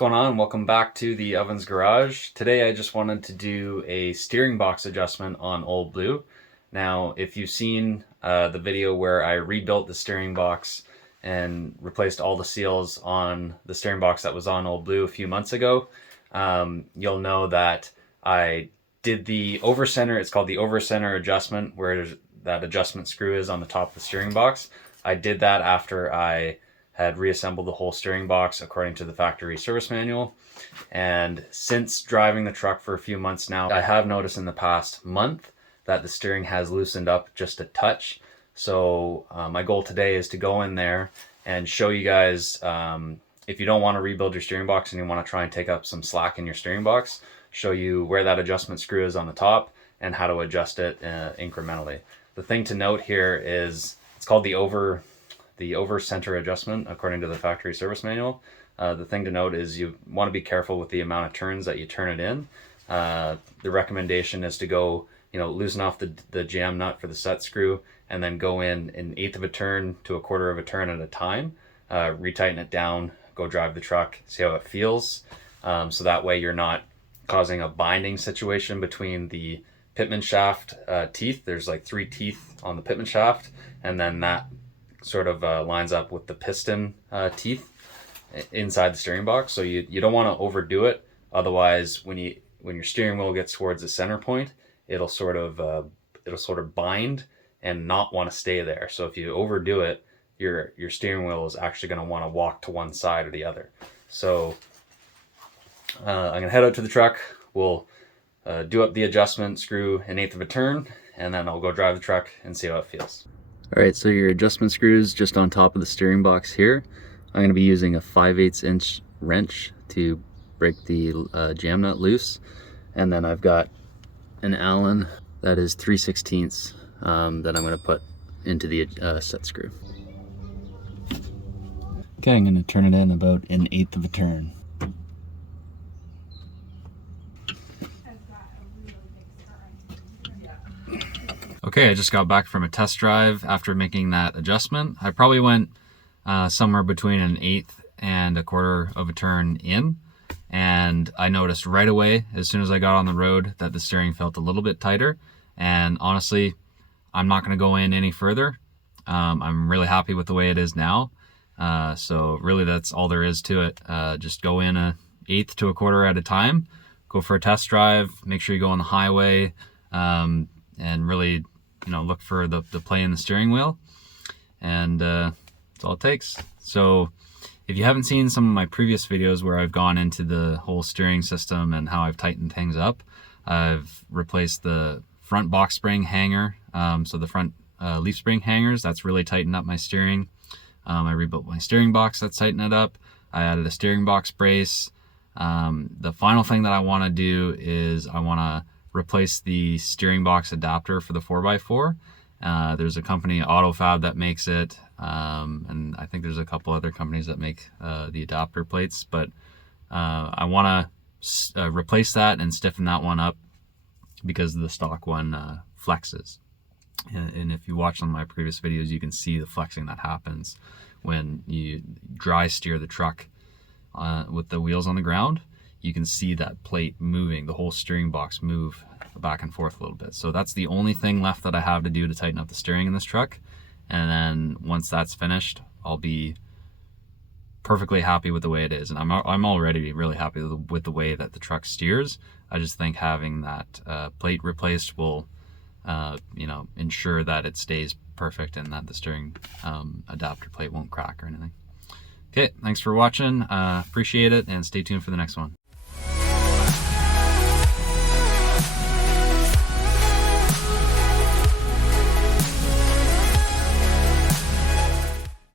going on? Welcome back to the Ovens Garage. Today I just wanted to do a steering box adjustment on Old Blue. Now, if you've seen the video where I rebuilt the steering box and replaced all the seals on the steering box that was on Old Blue a few months ago, you'll know that I did the over center. It's called the over center adjustment, where that adjustment screw is on the top of the steering box. I did that after I had reassembled the whole steering box according to the factory service manual. And since driving the truck for a few months now, I have noticed in the past month that the steering has loosened up just a touch. So my goal today is to go in there and show you guys, if you don't want to rebuild your steering box and you want to try and take up some slack in your steering box, show you where that adjustment screw is on the top and how to adjust it incrementally. The thing to note here is it's called the over center adjustment according to the factory service manual. The thing to note is you want to be careful with the amount of turns that you turn it in. The recommendation is to go, loosen off the jam nut for the set screw and then go in an eighth of a turn to a quarter of a turn at a time. Retighten it down, go drive the truck, see how it feels. So that way you're not causing a binding situation between the pitman shaft teeth. There's like 3 teeth on the pitman shaft, and then that sort of lines up with the piston teeth inside the steering box. So you don't want to overdo it. Otherwise, when your steering wheel gets towards the center point, it'll sort of bind and not want to stay there. So if you overdo it, your steering wheel is actually going to want to walk to one side or the other. So I'm going to head out to the truck. We'll do up the adjustment screw an eighth of a turn, and then I'll go drive the truck and see how it feels. All right, so your adjustment screws just on top of the steering box here. I'm going to be using a 5/8 inch wrench to break the jam nut loose. And then I've got an Allen that is 3/16 that I'm going to put into the set screw. Okay, I'm going to turn it in about an eighth of a turn. Okay, I just got back from a test drive after making that adjustment. I probably went somewhere between an eighth and a quarter of a turn in, and I noticed right away as soon as I got on the road that the steering felt a little bit tighter. And honestly, I'm not going to go in any further. I'm really happy with the way it is now. So really that's all there is to it. Just go in an eighth to a quarter at a time, go for a test drive, make sure you go on the highway, and really look for the play in the steering wheel, and that's all it takes. So if you haven't seen some of my previous videos where I've gone into the whole steering system and how I've tightened things up, I've replaced the front box spring hanger, so the front leaf spring hangers, that's really tightened up my steering. I rebuilt my steering box, that's tightened it up. I added a steering box brace. The final thing that I want to do is I want to replace the steering box adapter for the 4x4. There's a company, AutoFab, that makes it, and I think there's a couple other companies that make the adapter plates, but I want to replace that and stiffen that one up because the stock one flexes. And if you watch some of my previous videos, you can see the flexing that happens when you dry steer the truck with the wheels on the ground. You can see that plate moving, the whole steering box move back and forth a little bit. So that's the only thing left that I have to do to tighten up the steering in this truck. And then once that's finished, I'll be perfectly happy with the way it is. And I'm already really happy with the way that the truck steers. I just think having that plate replaced will ensure that it stays perfect and that the steering adapter plate won't crack or anything. Okay, thanks for watching. Appreciate it, and stay tuned for the next one.